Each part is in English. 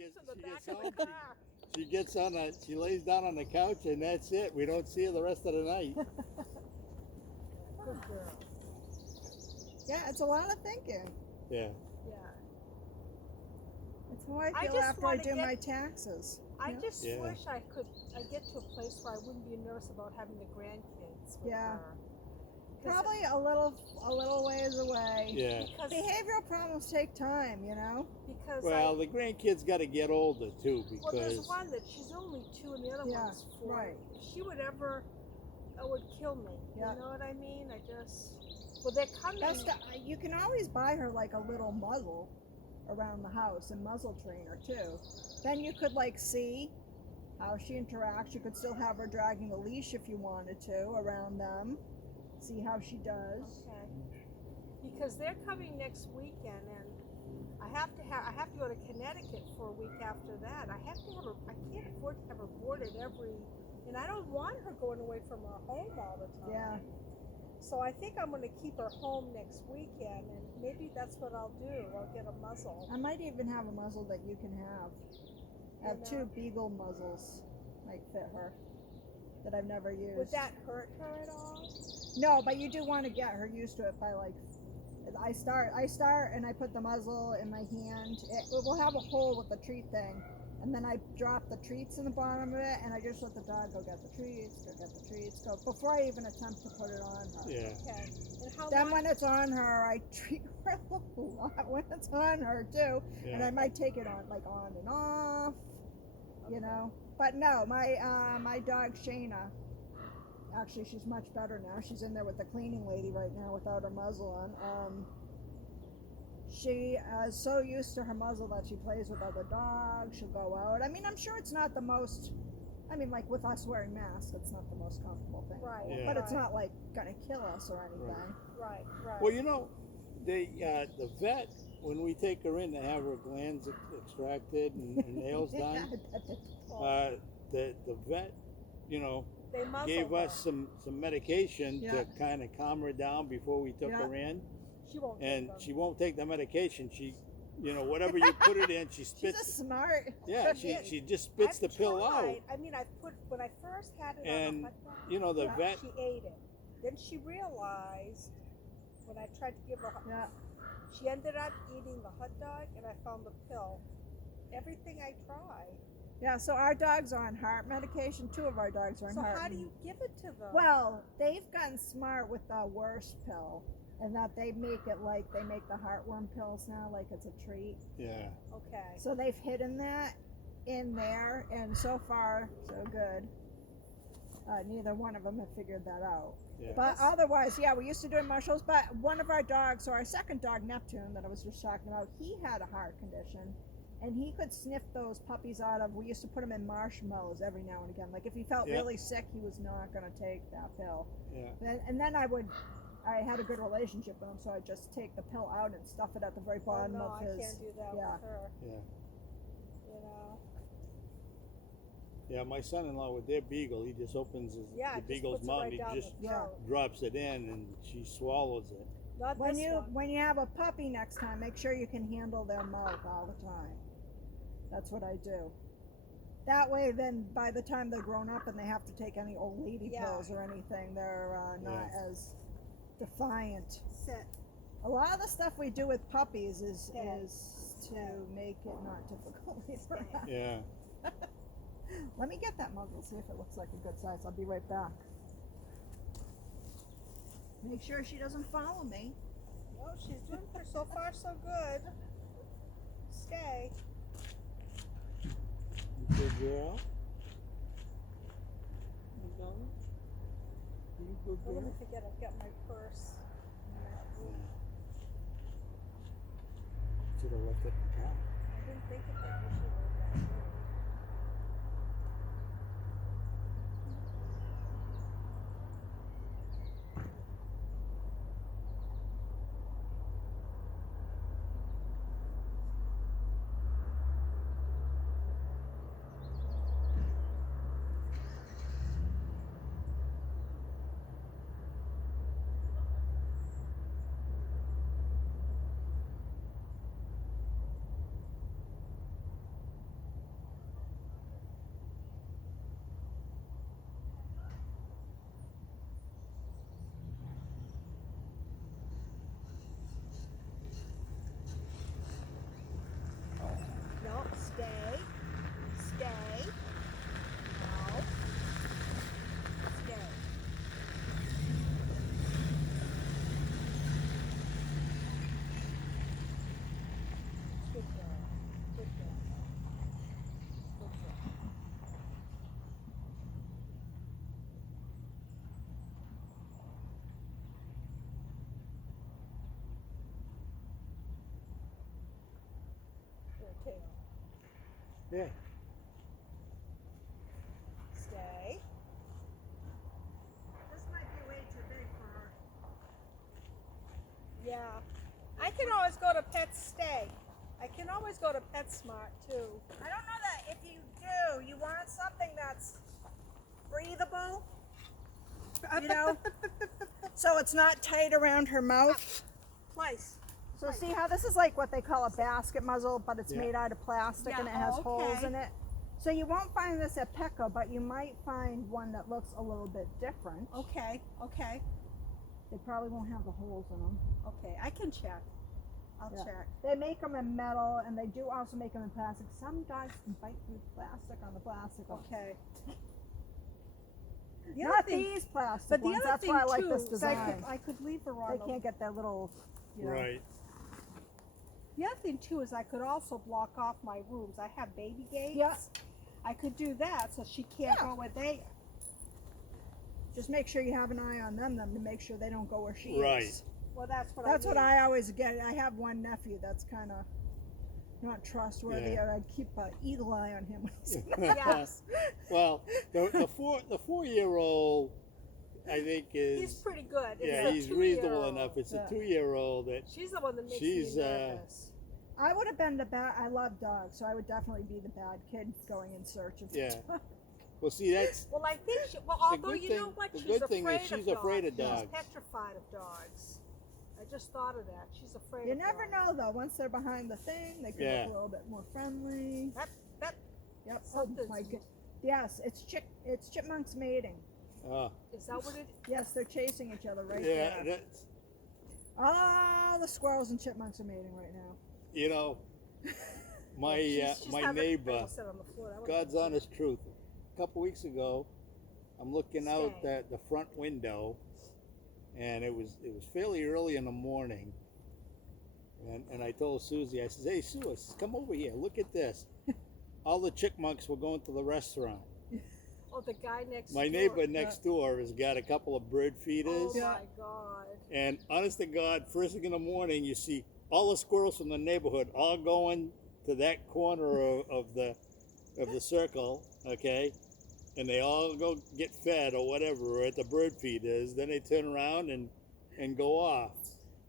sleeps in the she back gets of home, the car. she lays down on the couch, and that's it. We don't see her the rest of the night. Good girl. Yeah, it's a lot of thinking. Yeah. Yeah. It's how I I feel just after I wanna do get- my taxes. I Yeah. just Yeah. wish I get to a place where I wouldn't be nervous about having the grandkids with Yeah. her. 'Cause Probably a little ways away. Yeah. Because, Behavioral problems take time, you know. because Well, the grandkids got to get older too, well, there's because one that she's only 2 and the other Yeah, one's 4. right. If she would ever, it would kill me. Yeah. You know what I mean? I just, well, they're coming. You can always buy her like a little muzzle around the house and muzzle trainer too. Then you could like see how she interacts. You could still have her dragging the leash if you wanted to around them. See how she does. Okay. Because they're coming next weekend, and I have to go to Connecticut for a week after that. I can't afford to have her boarded and I don't want her going away from her home all the time. Yeah. So I think I'm going to keep her home next weekend, and maybe that's what I'll do. I'll get a muzzle. I might even have a muzzle that you can have. I have You know? 2 beagle muzzles might fit her that I've never used. Would that hurt her at all? No, but you do want to get her used to it by like. I start and I put the muzzle in my hand. It will have a hole with the treat thing, and then I drop the treats in the bottom of it, and I just let the dog go get the treats, go before I even attempt to put it on her. yeah. Okay. And how Then long? when it's on her, I treat her a lot when it's on her too, and I might take it on and off, you know. But no, my dog Shayna. Actually, she's much better now. She's in there with the cleaning lady right now without her muzzle on. She is so used to her muzzle that she plays with other dogs. She'll go out. I mean, I'm sure it's not the most. I mean, like with us wearing masks, it's not the most comfortable thing. Right. Yeah. But it's not like gonna kill us or anything. Right. Well, you know, the vet, when we take her in to have her glands extracted and nails Yeah, I done, bet they- the vet, you know, They muzzle gave her. us some medication Yeah. to kind of calm her down before we took Yeah. her in, She won't. take and them. she won't take the medication. She, you know, whatever you put it in, she She's a spits. smart. Yeah, she just spits the pill tried. out. I mean, when I first had it on And the hot dog, you know, the vet. she ate it. Then she realized when I tried to give her, Yeah. she ended up eating the hot dog, and I found the pill. Everything I tried. Yeah. So our dogs are on heart medication. 2 of our dogs are on So heart. how do you give it to them? Well, they've gotten smart with the worst pill, and that they make it like they make the heartworm pills now, like it's a treat. Yeah. Okay. So they've hidden that in there, and so far, so good. Neither one of them have figured that out. Yeah. But otherwise, yeah, we used to do it in Marshalls. But one of our dogs, so our second dog, Neptune, that I was just talking about, he had a heart condition. And he could sniff those puppies out of, we used to put him in marshmallows every now and again. Like if he felt Yeah. really sick, he was not going to take that pill. Yeah. And then I had a good relationship with him, so I'd just take the pill out and stuff it at the very Oh, bottom no, of I his. can't do that yeah. with her. Yeah. You know. Yeah. My son-in-law with their beagle, he just opens the Just beagle's puts it mouth, right and he down just the throat. drops it in, and she swallows it. Not When this one. when you have a puppy next time, make sure you can handle their mouth all the time. That's what I do. That way, then by the time they're grown up and they have to take any old lady Yeah. pills or anything, they're not Yeah. as defiant. Sit. A lot of the stuff we do with puppies is Okay. to make it not difficult later on. Yeah. Let me get that muzzle, see if it looks like a good size. I'll be right back. Make sure she doesn't follow me. No, she's doing so far so good. Stay. Good girl. You know? You good Well, let me girl. forget I've got my purse. Should have left it in the car. I didn't think of that. You should have done that. tail. Yeah. Stay. This might be way too big for her. Yeah. I can always go to PetStay. I can always go to PetSmart too. I don't know that if you do, you want something that's breathable, you know, so it's not tight around her mouth. Place. So see how this is like what they call a basket muzzle, but it's Yeah. made out of plastic and it Yeah, has oh, holes okay. in it. So you won't find this at Petco, but you might find one that looks a little bit different. Okay. Okay. They probably won't have the holes in them. Okay. I can check. I'll Yeah. check. They make them in metal, and they do also make them in plastic. Some dogs can bite through plastic on the plastic ones. Okay. The Not other thing, these plastic but the ones. other That's thing why I like too, this is I design. could leave her on They the can't get that little, you know. Right. The other thing too is I could also block off my rooms. I have baby gates. Yeah. I could do that so she can't Yeah. go where they. Just make sure you have an eye on them to make sure they don't go where she Right. is. Well, that's what That's I what mean. I always get. I have one nephew that's kind of not trustworthy, Yeah. or I'd keep an eagle eye on him when he's in the Yes. Well, the 4-year-old, I think He's is pretty good. It's yeah, the he's reasonable 2-year-old. enough. It's Yeah. a 2-year-old that She's the one that makes She's, me nervous. I would have been the bad. I love dogs, so I would definitely be the bad kid going in search of. Yeah. Well, see, that's Well, I think she. Well, The although good you thing- know what, the she's good afraid thing is of she's dogs. afraid of She's dogs. petrified of dogs. I just thought of that. She's afraid. You of never dogs. know though. Once they're behind the thing, they can Yeah. look a little bit more friendly. That Yep. Oh Something's- my good. Yes, it's chipmunks mating. is that what it? Yes, they're chasing each other right yeah, there. that's All the squirrels and chipmunks are mating right now. you know, my She's my having- I neighbor. almost said on the floor. That would've God's been- honest truth. A couple weeks ago, I'm looking out Stay. the front window, and it was fairly early in the morning. And I told Susie, I says, "Hey Sue, I says, come over here. Look at this. All the chickmunks were going to the restaurant. Oh, the guy next. My door. neighbor next door has got a couple of bird feeders, Oh my God. and honest to God, first thing in the morning, you see all the squirrels from the neighborhood all going to that corner of the circle, okay? And they all go get fed or whatever at the bird feeders. Then they turn around and go off.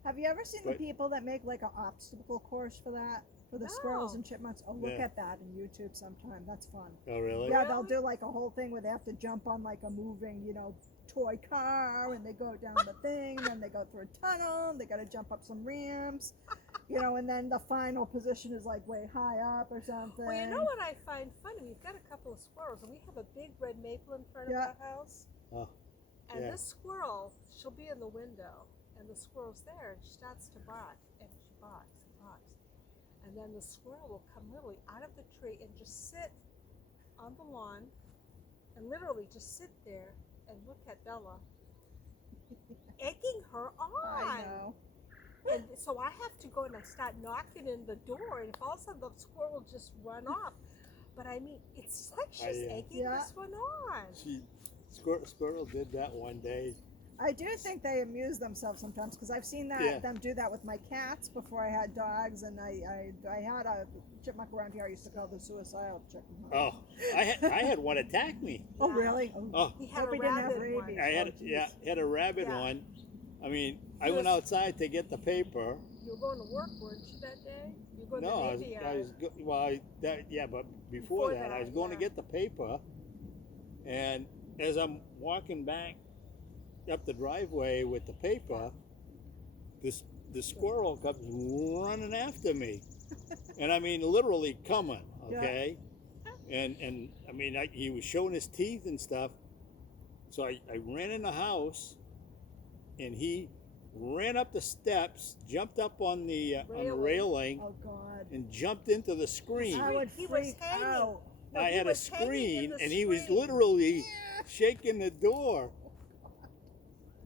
Have you ever seen But- the people that make like an obstacle course for that? For the squirrels No. and chipmunks? Oh, look Yeah. at that on YouTube sometime. That's fun. Oh, really? Yeah, they'll Really? do like a whole thing where they have to jump on like a moving, toy car, and they go down the thing, and they go through a tunnel, and they got to jump up some ramps, and then the final position is like way high up or something. Well, you know what I find funny? We've got a couple of squirrels, and we have a big red maple in front Yeah. of our house. Oh, And yeah. this squirrel, she'll be in the window, and the squirrel's there, and she starts to bark, and she barks and barks. And then the squirrel will come literally out of the tree and just sit on the lawn, and literally just sit there and look at Bella, egging her on. I know. And so I have to go and I start knocking in the door, and if all of a sudden the squirrel will just run off. But I mean, it's like she's egging Yeah. this one on. Squirrel did that one day. I do think they amuse themselves sometimes because I've seen Yeah. them do that with my cats before I had dogs, and I had a chipmunk around here I used to call the suicidal chipmunk. Oh, I had one attack me. Oh, really? Oh, He had Hope a he didn't have rabbit one. rabies. I had geez. had a rabbit Yeah. on. I mean, I He went was- outside to get the paper. You were going to work, weren't you, that day? You were going No, to I the was, Navy I was Yard. but before Before that, I was that, going yeah. to get the paper, and as I'm walking back up the driveway with the paper, the squirrel comes running after me, and I mean literally coming, Yeah. okay, and I mean he was showing his teeth and stuff, so I ran in the house, and he ran up the steps, jumped up on the railing, Oh, God. and jumped into the screen. I would He was freak hanging. out. No, I he had a was hanging in screen, the and he was screen. literally shaking the door.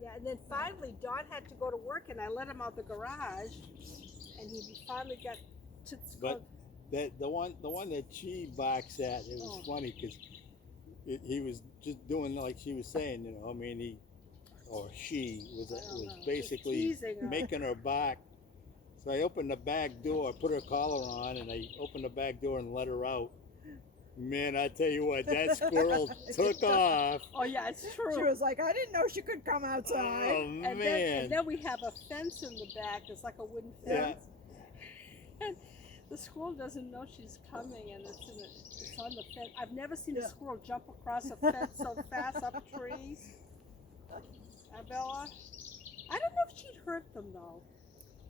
Yeah, and then finally Don had to go to work, and I let him out the garage, and he finally got to. But the one that she barks at, it was Oh. funny because he was just doing like she was saying, I mean she was I don't know, just basically teasing her. making her bark. So I opened the back door, put her collar on, and I opened the back door and let her out. Man, I tell you what, that squirrel took off. Oh yeah, it's true. She was like, I didn't know she could come outside. Oh and man. then we have a fence in the back. It's like a wooden Yeah. fence. And the squirrel doesn't know she's coming, and it's on the fence. I've never seen a Yeah. squirrel jump across a fence so fast up trees. Bella, I don't know if she'd hurt them though.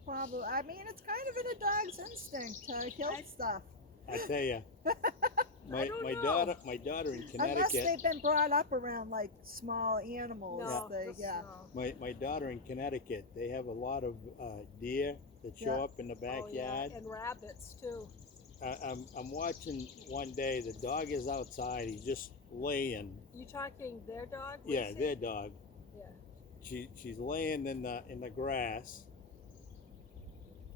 Probably. I mean, it's kind of in a dog's instinct to kill stuff. I tell you, I don't know. my daughter in Unless Connecticut, they've been brought up around like small animals. No, They, just yeah. no. my daughter in Connecticut, they have a lot of deer that show Yeah. up in the Oh, yeah, backyard. and rabbits too. I'm watching one day. The dog is outside. He's just laying. You talking their dog? Yeah, Lucy? their dog. Yeah. She's laying in the grass,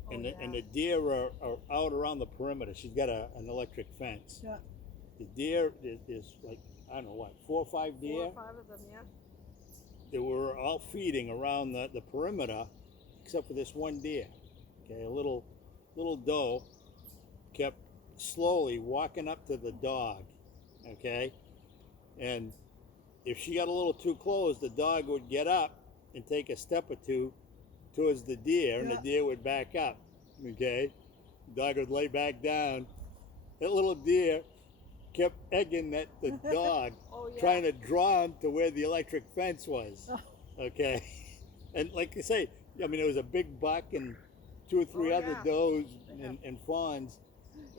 Oh, and yeah. the deer are out around the perimeter. She's got an electric fence. Yeah. The deer is like, I don't know what, 4 or 5 deer. 4 or 5 of them, yeah. They were all feeding around the perimeter, except for this one deer. Okay, a little doe kept slowly walking up to the dog. Okay, and if she got a little too close, the dog would get up and take a step or two towards the deer, and Yeah. the deer would back up. Okay, the dog would lay back down. That little deer kept egging the dog, Oh yeah. trying to draw him to where the electric fence was. Okay, and like I say, I mean, it was a big buck and 2 or 3 Oh, other yeah. does They and fawns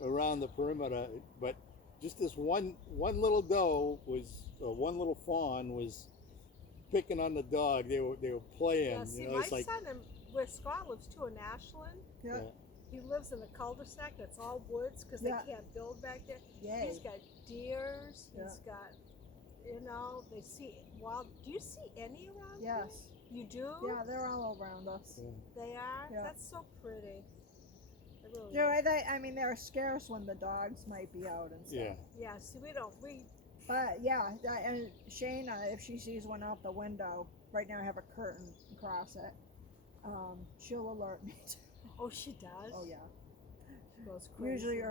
around the perimeter, but just this one little doe was, or one little fawn was picking on the dog. They were playing. Yeah, see, You know, my it's like, son, where Scott lives too, in Ashland, Yeah. he lives in a cul-de-sac that's all woods because Yeah. they can't build back there. Yay. He's got deers. Yeah. He's got, they see wild. Do you see any around here? Yes. You do? Yeah, they're all around us. yeah. They are? Yeah. That's so pretty. They really Yeah, are. I mean, they're scarce when the dogs might be out and stuff. Yeah. Yeah, see, we But yeah, and Shayna, if she sees one out the window, right now I have a curtain across it. She'll alert me. oh, she does? Oh yeah. She goes crazy.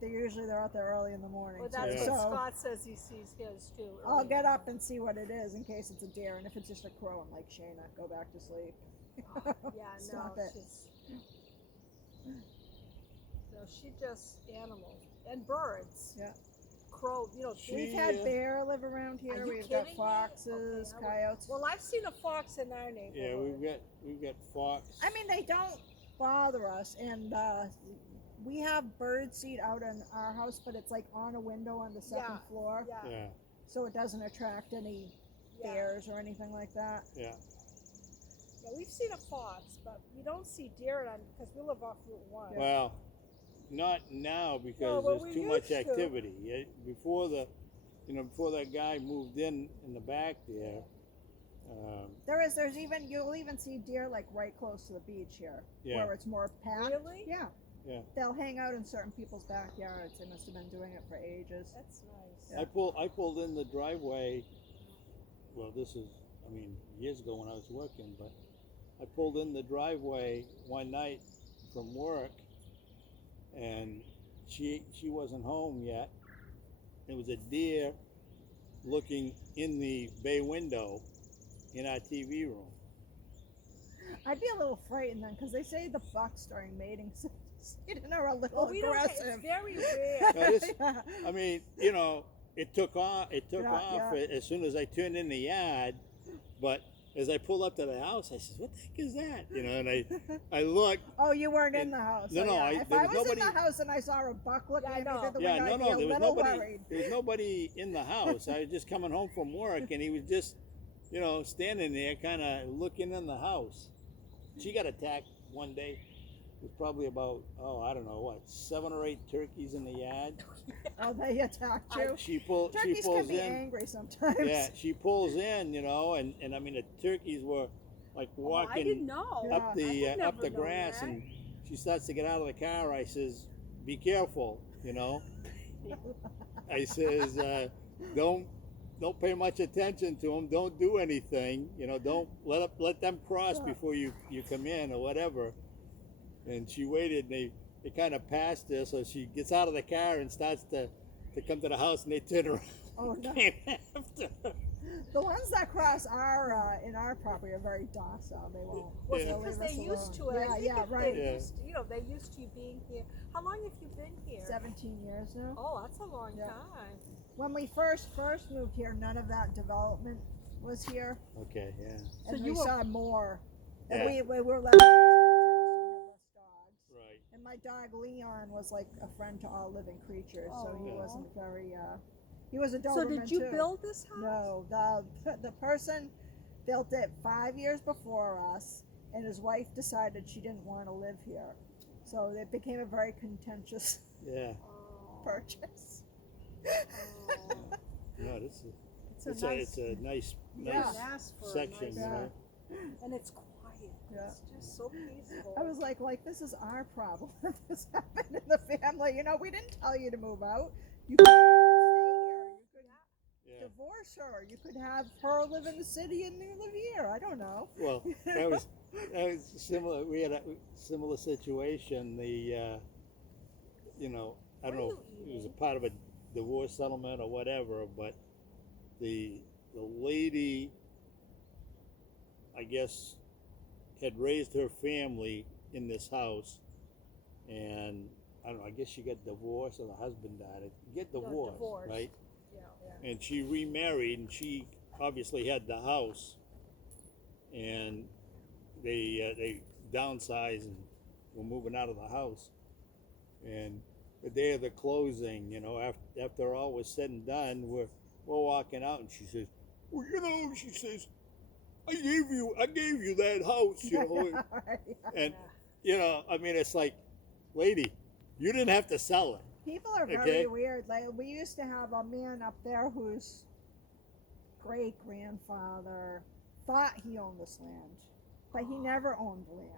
Usually they're out there early in the morning. Well, that's Yeah. what So Scott says he sees his too. I'll early in get the up morning. and see what it is in case it's a deer, and if it's just a crow, I'm like, Shayna, go back to sleep. Yeah, Stop no, it. she just animals and birds. Yeah. Crow, We've She, had bear live around Are here. you We've got kidding me? foxes, Okay, I coyotes. Well, I've seen a fox in our neighborhood. Yeah, we've got fox. I mean, they don't bother us, and we have bird seed out in our house, but it's like on a window on the second Yeah. floor, Yeah, Yeah, so it doesn't attract any yeah. bears or anything like that. yeah. Yeah, we've seen a fox, but we don't see deer on because we live off Route 1. Well, not now because No, but there's we too much used to. activity. Before before that guy moved in the back there. There's even you'll even see deer like right close to the beach here, Yeah. where it's more packed. Really? Yeah. Yeah. They'll hang out in certain people's backyards. They must have been doing it for ages. That's nice. I pulled in the driveway. Well, this is, I mean, years ago when I was working, but I pulled in the driveway one night from work, and she wasn't home yet. There was a deer looking in the bay window in our TV room. I'd be a little frightened then, because they say the bucks during mating season are a little Well, we don't. aggressive. It's very rare. Now, this- I mean, it took off. Yeah, off as soon as I turned in the yard, but as I pulled up to the house, I said, "What the heck is that?" And I looked. Oh, you weren't in the house. No, Oh, no, yeah. If there I was was in nobody- the house and I saw a buck looking Yeah, I at me know. through the Yeah, window, no, I'd be no, a there was little nobody. worried. There was nobody in the house. I was just coming home from work, and he was just, standing there, kind of looking in the house. She got attacked one day. It was probably about, I don't know what, 7 or 8 turkeys in the yard. Oh, they attacked you. She pulls Turkeys can be in. angry sometimes. Yeah, she pulls in, and I mean the turkeys were like Oh, I walking didn't know. Yeah. up I the would up never the know grass, that. and she starts to get out of the car. I says, "Be careful," I says, "Don't pay much attention to them. Don't do anything. Don't let them cross Yeah. before you come in or whatever." and she waited, and they kind of passed her, so she gets out of the car and starts to come to the house, and they turn around. Oh, and no. came after her. The ones that cross our in our property are very docile. They won't. Well, Yeah. they'll because leave us they used to alone. it. Yeah, I think yeah, if right. They Yeah. used, they used to you being here. How long have you been here? 17 years now. Oh, that's a long Yeah. time. When we first moved here, none of that development was here, Okay, yeah. So and you we were- saw more. And Yeah. we were less busy too, so we had less dogs. Right. And my dog Leon was like a friend to all living creatures, so he Aw. wasn't very. He was a So Doberman did you too. build this house? No, the person built it 5 years before us, and his wife decided she didn't want to live here, so it became a very contentious Yeah. Oh, purchase. oh. No, this is It's a it's a nice Yeah. nice Ask for a section, nice- you know. and it's quiet. Yeah. It's just so peaceful. I was like, this is our problem. This happened in the family. We didn't tell you to move out. You could stay here. You could Yeah. divorce her. You could have her live in the city and you live here. I don't know. Well, that was similar. We had a similar situation. The I don't What are know you if it was a eating? part of a divorce settlement or whatever, but the lady, I guess, had raised her family in this house, and I don't know. I guess she got divorced, or the husband died. Get No, divorced, divorced. right? Yeah. And she remarried, and she obviously had the house, and they downsized and were moving out of the house. And the day of the closing, after all was said and done, we're walking out, and she says, "Well, she says, I gave you that house, Right. and Yeah. I mean, it's like, lady, you didn't have to sell it." People are very Okay. weird. Like we used to have a man up there whose great grandfather thought he owned this land, but he never owned the land.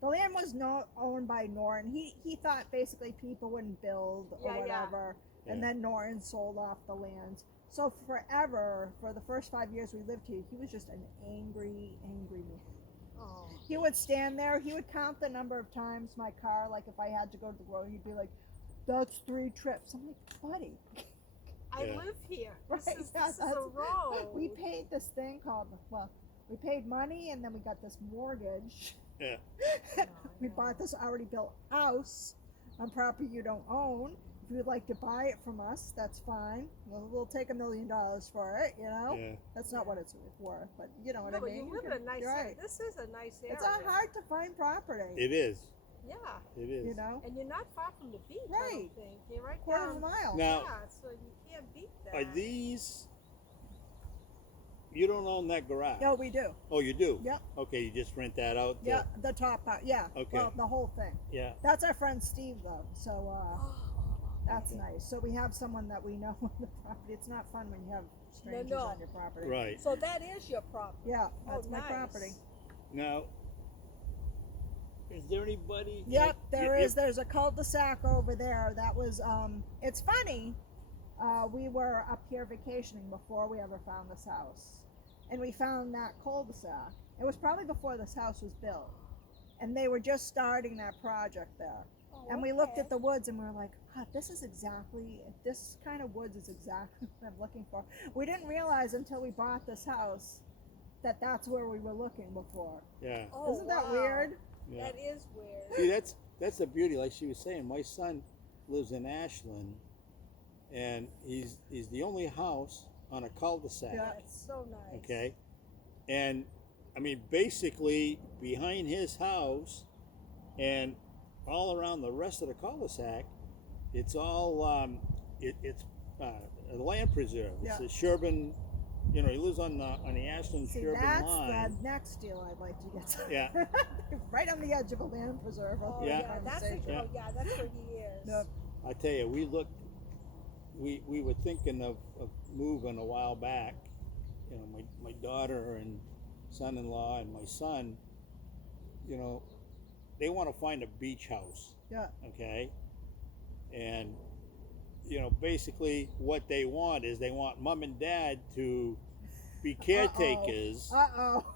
The land was owned by Norton. He thought basically people wouldn't build or Yeah, yeah. whatever, and Yeah. then Norton sold off the land. So forever, for the first 5 years we lived here, he was just an angry man. Oh. He would stand there. He would count the number of times my car, like if I had to go to the road, he'd be like, "That's 3 trips." I'm like, "Buddy, I Yeah. live here. Right, This is yeah, this is a that's- road. we paid this thing called we paid money and then we got this mortgage. Yeah. We bought this already built house on property you don't own. If you would like to buy it from us, that's fine. We'll take $1 million for it. Yeah. That's not what it's worth, but you know what No, I but mean. you live in a nice you're area. right. This is a nice area. It's not hard to find property. It is. Yeah. It is. And you're not far from the beach, I Right. don't think. You're right Quarter of a down. mile. Now, Yeah, so you can't beat that. are these? You don't own that garage. Yeah, we do. Oh, you do. Yep. Okay, you just rent that out. to- Yeah, the top part. Yeah. Okay. Well, the whole thing. Yeah. That's our friend Steve, though. So Oh, that's Okay. nice. So we have someone that we know on the property. It's not fun when you have strangers no. on your property. Right. so that is your property. Yeah, Oh, that's my nice. property. Now, is there anybody? Yep, there you- is. There's a cul-de-sac over there. That was. It's funny. We were up here vacationing before we ever found this house, and we found that cul-de-sac. It was probably before this house was built, and they were just starting that project there. Oh, And we looked okay. at the woods and we were like, this kind of woods is exactly what I'm looking for. We didn't realize until we bought this house that that's where we were looking before. Yeah. Oh, Isn't that wow. weird? Yeah. That is weird. See, that's the beauty. Like she was saying, my son lives in Ashland, and he's the only house on a cul-de-sac. Yeah. That's so nice. Okay, and I mean basically behind his house, and all around the rest of the cul-de-sac, it's all it's a land preserve. It's Yeah. a Sherburne. He lives on the Ashland See, Sherburne that's line. the next deal I'd like to get to. Yeah. Right on the edge of a land preserve. Oh, Yeah. yeah. That's Yeah. oh, yeah, that's where he is. Yep. I tell you, we were thinking of moving a while back. My daughter and son-in-law and my son, they want to find a beach house, Yeah. okay? And, basically what they want is they want mom and dad to be caretakers,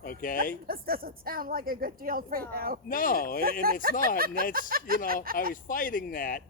okay? This doesn't sound like a good deal for No. you. No, and it's not, and that's, I was fighting that,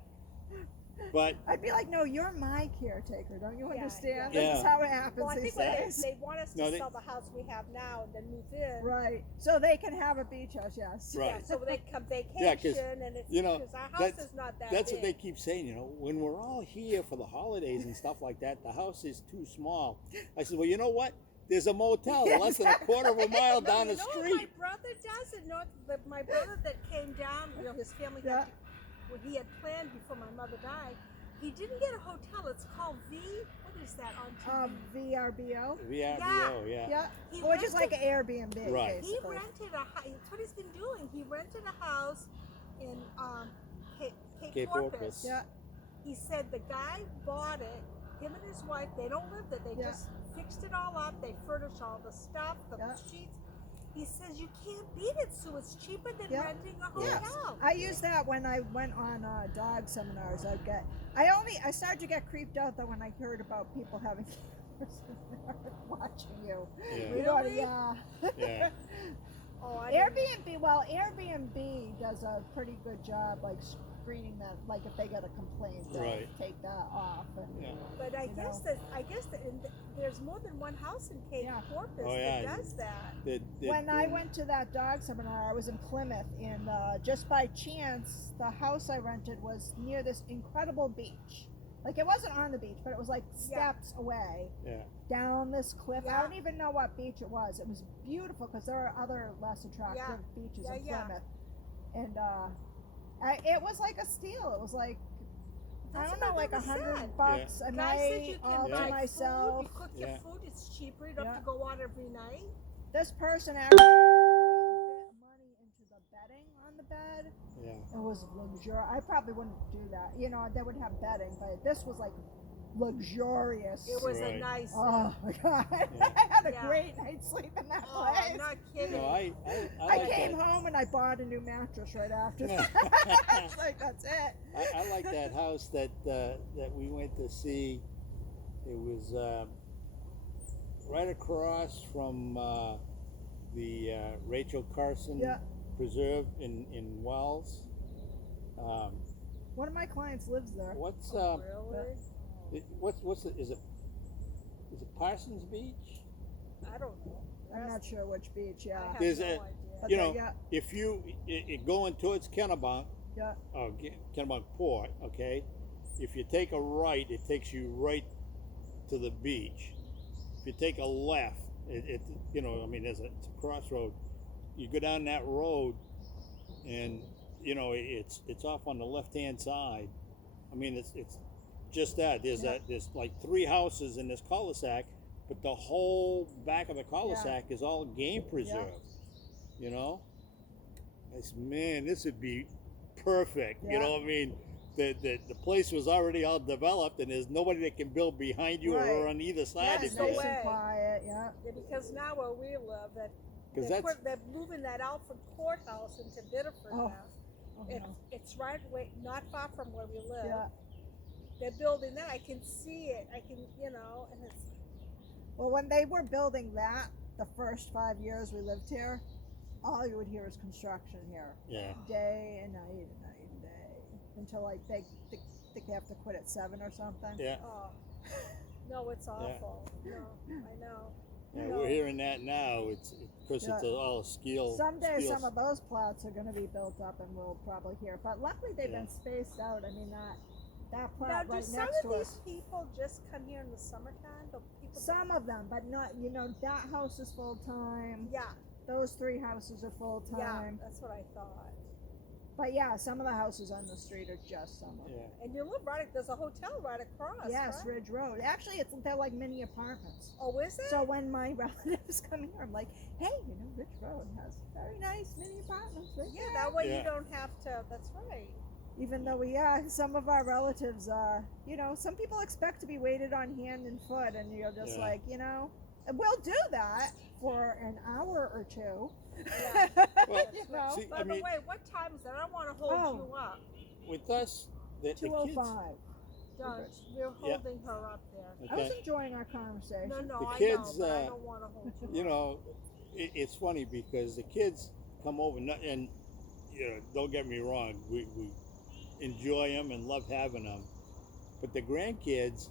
but I'd be like, no, you're my caretaker. Don't you Yeah, understand? yeah. This is how it happens Well, I these think days. they want us to No, they- sell the house we have now and then move in. Right. So they can have a beach house, yes. Right. Yeah, so they come vacation Yeah, 'cause, and it's you know, because our house that's- is not that that's big. what they keep saying, when we're all here for the holidays and stuff like that, the house is too small. I said, well, you know what? There's a motel Yeah, less than a quarter of a mile No, down you the know what street. my brother does it. No, my brother that came down, his family Yeah. had what he had planned before my mother died. He didn't get a hotel. It's called what is that on TV? VRBO. VRBO, yeah. Yeah. He Which is like rented- an Airbnb, Right. He basically. rented a house. That's what he's been doing. He rented a house in Cape Porpoise. Porpoise. Yeah. He said the guy bought it. Him and his wife, they don't live there. They Yeah. just fixed it all up. They furnished all the stuff, the Yeah. sheets. He says you can't beat it, Sue. It's cheaper than Yeah. renting a Yes. hotel. I used that when I went on dog seminars. I started to get creeped out though when I heard about people having cameras watching you. Yeah. You know, Really? yeah. Yeah. Oh, I didn't- Airbnb. Well, Airbnb does a pretty good job, like screening that. Like if they get a complaint, they'll Right. take that off. And, Yeah. But I you guess know. there's more than one house in Cape Yeah. Porpoise Oh, yeah. that does that. When I went to that dog seminar, I was in Plymouth, and just by chance, the house I rented was near this incredible beach. Like it wasn't on the beach, but it was like steps away Yeah. down this cliff. I Yeah. don't even know what beach it was. It was beautiful because there are other less attractive beaches in Yeah. Plymouth, and it was like a steal. It was like That's I don't what know, like my brother said. $100 a Guy said you night can all buy to buy myself. food. You cook your Yeah. food. It's cheaper. You don't Yeah. have to go out every night. This person actually put money into the bedding on the bed. Yeah. It was luxurious. I probably wouldn't do that. They would have bedding, but this was like luxurious. It was a Right. nice. Oh my god! Yeah. I had a Yeah. great night's sleep in that Oh, I'm place. not kidding. No, I I like came that. home and I bought a new mattress right after that. It's like that's it. I like that house that we went to see. It was right across from the Rachel Carson Yeah. Preserve in Wells. One of my clients lives there. What's Really? what's the, is it Parsons Beach? I don't know. I'm not sure which beach. I Yeah. have There's no a- idea. But You they- know, yeah, If you going towards Kennebunk, yeah, Kennebunk Port, okay. If you take a right, it takes you right to the beach. If you take a left, it's a crossroad. You go down that road, and it's off on the left hand side. I mean, it's just that. There's Yeah. there's like 3 houses in this cul-de-sac, but the whole back of the cul-de-sac is all game preserve. You know, I said, man, this would be perfect. You Yeah. know what I mean? The place was already all developed, and there's nobody that can build behind you Right. or on either yeah. side It's of no you. nice way. and quiet. Yeah. Yeah, because now where we live, Because they're moving that Alfred Courthouse into Biddeford Oh. now. Oh, It's right away, not far from where we live. Yeah. They're building that. I can see it. I can, and it's Well, when they were building that, the first 5 years we lived here, all you would hear is construction here, Yeah. day and night and night and day, until like they think they have to quit at 7 or something. Yeah. oh, no, it's awful. No, I know. Yeah, No. we're hearing that now. It's because it's Yeah. all steel. Someday steel some of those plots are going to be built up, and we'll probably hear. But luckily they've Yeah. been spaced out. I mean that plot Now, do right some next of to these us. people just come here in the summertime? The people. Some of them, but not. That house is full time. Yeah, Those 3 houses are full yeah, time. that's what I thought. But yeah, some of the houses on the street are just summer. Yeah. And you live there's a hotel right across. Yes, right? Ridge Road. Actually, they're like mini apartments. Oh, is it? So when my relatives come here, I'm like, hey, Ridge Road has very nice mini apartments. Right yeah, there." that way Yeah. you don't have to. That's right. Even though some of our relatives, some people expect to be waited on hand and foot, and you're just Yeah. like, we'll do that for an hour or 2. Yeah. Well, You know? see, By I the mean, way, what time is it? I don't want to hold Oh. you up. with us, the kids, 2:05. done. good. We're Yeah. holding her up there. I was Okay. enjoying our conversation. No, no, The I kids, know, but I uh, don't want to hold you You up. know, it's funny because the kids come over and you know, don't get me wrong, we enjoy them and love having them, but the grandkids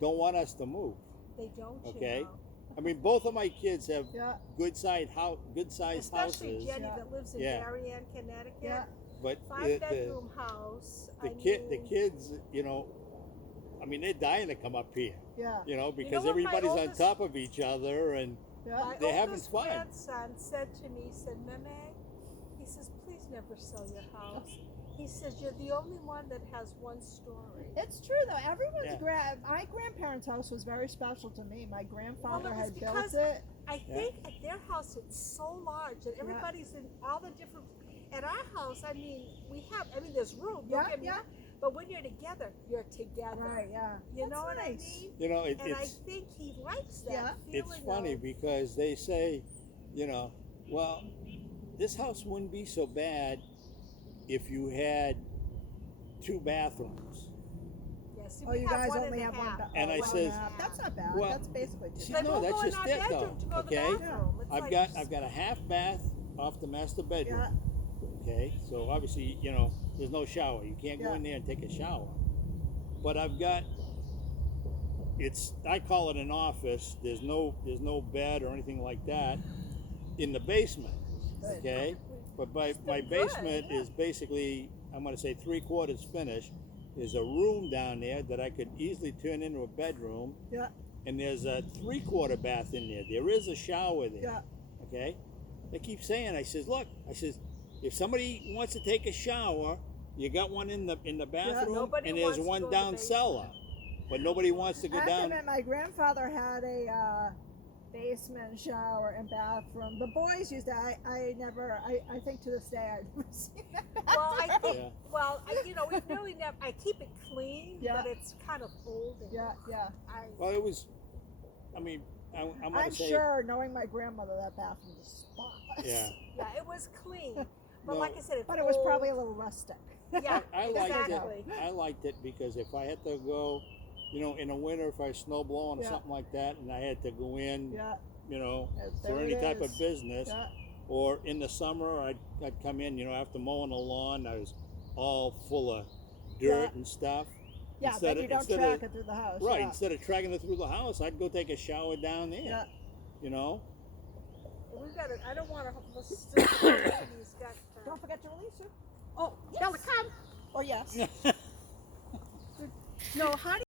don't want us to move. They don't, Okay. you know. I mean, both of my kids have Yeah, good sized Especially houses, Jenny Yeah. that lives in Yeah. Darien, Connecticut. yeah, but 5-bedroom house. the mean, kids, you know, I mean, they're dying to come up here, yeah, you know, because what my everybody's oldest- on top of each other, and yeah. My They're having oldest fun. grandson said to me, he said, Meme, he says, please never sell your house. He says, you're the only one that has one story. It's true though. Everyone's Yeah. my grandparents' house was very special to me. My grandfather was had built because it. I Yeah. think at their house it's so large that everybody's in all the different. At our house, I mean, there's room. Don't Yeah, get me yeah. wrong, but when you're together, you're together. Right, yeah. You That's know what nice. I mean? you know, And I it's think he likes that Yeah. it's feeling. funny of, because they say, you know, well, this house wouldn't be so bad if you had 2 bathrooms. yeah, see, Oh, we you have guys one only and have a one. half. And I one says- a half. That's not bad. Well, That's basically See, two. They no, won't that's go in just our it, bedroom though, to go to the okay? bathroom. It's I've got a half bath off the master bedroom. Yeah, Okay, so obviously, you know, there's no shower. You can't go Yeah. in there and take a shower. But I've got I call it an office. There's no bed or anything like that in the basement. Good. Okay, but my been good, basement yeah. is basically, I'm gonna say 3/4 finished. There's a room down there that I could easily turn into a bedroom, yeah, and there's a 3/4 bath in there. There is a shower there. yeah. Okay, they keep saying, I says, look, I says, if somebody wants to take a shower, you got one in the bathroom, Nobody and there's wants to one go in the down basement. cellar, but nobody wants to go I have to down. admit, my grandfather had a basement shower and bathroom. The boys used to. I think to this day I've never seen that Well, I bathroom. think, we've really never. I keep it clean, Yeah. but it's kind of old. And Yeah, yeah. Well, it was, I mean, I'm gonna I'm say, sure, knowing my grandmother, that bathroom was spotless. yeah. yeah, it was clean. But No. like I said, it's But it was old. probably a little rustic. Yeah, I liked exactly. it. I liked it because if I had to go, you know, in the winter, if I was snow blowing or Yeah. something like that, and I had to go in, Yeah, you know, there for it any type of is. business, Yeah, or in the summer, I'd come in, you know, after mowing the lawn, I was all full of dirt and stuff. yeah. Instead But you of- don't instead track of- it through the house. Right, Yeah. instead of dragging it through the house, I'd go take a shower down there. Yeah. You know? We've got to. I don't want to. He's got. Don't forget to release her. Oh, Yes. Bella, come. Or yes. No, how do